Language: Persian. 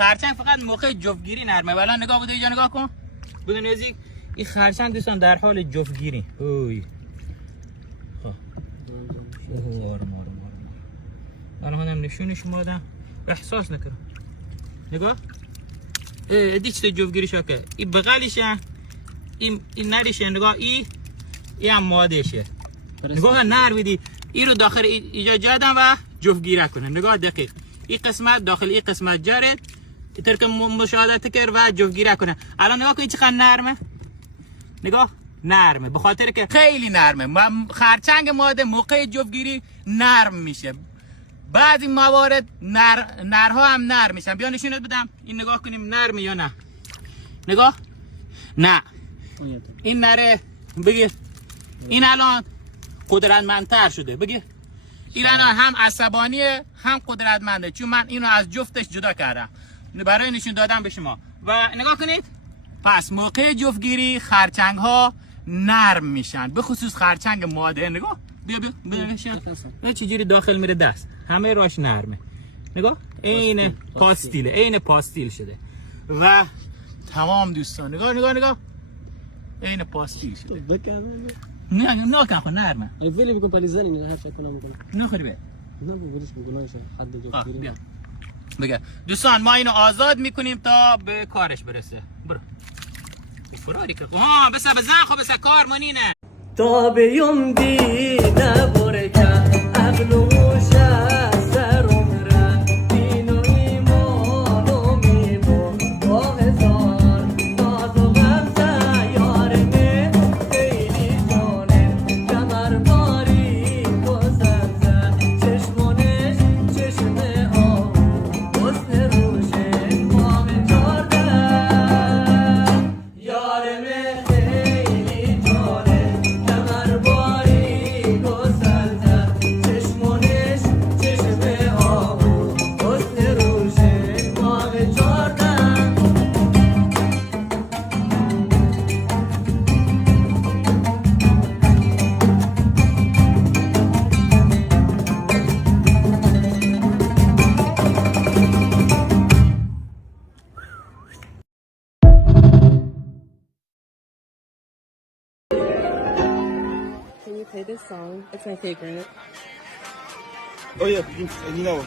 خرچنگ فقط موقع جفتگیری نرمه. والا نگاه بده اینجا نگاه کن. بدون نزدیک این خرچنگ دوستان در حال جفتگیری. اوی. آرام. منم نشونش دادم. احساس نکرم. نگاه. دیگه چه جفتگیری شده. این بغلشه. این نریشه نگاه این هم مادهشه. نگاه نر بدی. این رو داخل اینجا جادم و جفتگیری کنه. نگاه دقیق. این قسمت داخل این قسمت جارد. اینطور که مشاهده کرد و جفتگیری کنه. الان نگاه کن چقدر نرمه. نگاه نرمه. به خاطر که خیلی نرمه. خرچنگ ماده موقع جفتگیری نرم میشه. بعضی موارد نرها هم نرم میشن. بیا نشونت بدم. این نگاه کنیم نرمه یا نه. نگاه. نه. این نره بگیر. این الان قدرتمندتر شده. بگیر. این الان هم عصبانیه هم قدرتمنده. چون من اینو از جفتش جدا کردم. برای نشون دادم به شما. و نگاه کنید. پس موقع جفتگیری خرچنگ ها نرم میشن. به خصوص خرچنگ ماده. نگاه. بیا چجوری داخل میره دست. همه راش نرمه. نگاه. عین پاستیله. عین پاستیل شده. و تمام دوستان نگاه. عین پاستیل شده. نه کن نرمه. الفيلم بيكون باليزاني اللي هرشا كنا بنقول. نه خیلی بده. نه بقولش بقولش حد جو. بگه دوستان ما اینو آزاد میکنیم تا به کارش برسه. برو. فراری که بس بزن خب بس کار منینه. تا به یوم دی نبرکه عقلوش سر عمره دین و ایمان و میمون با هزار ناز و غم سیارمه خیلی جانه کمر باری گذرزه چشمونش چشم آب حسن روشه ماه جارده یارمه خیلی جانه کمر باری گذرزه چشمونش چشم آب حسن روشه ماه جارده Can you play this song? It's my favorite. Oh yeah, you know.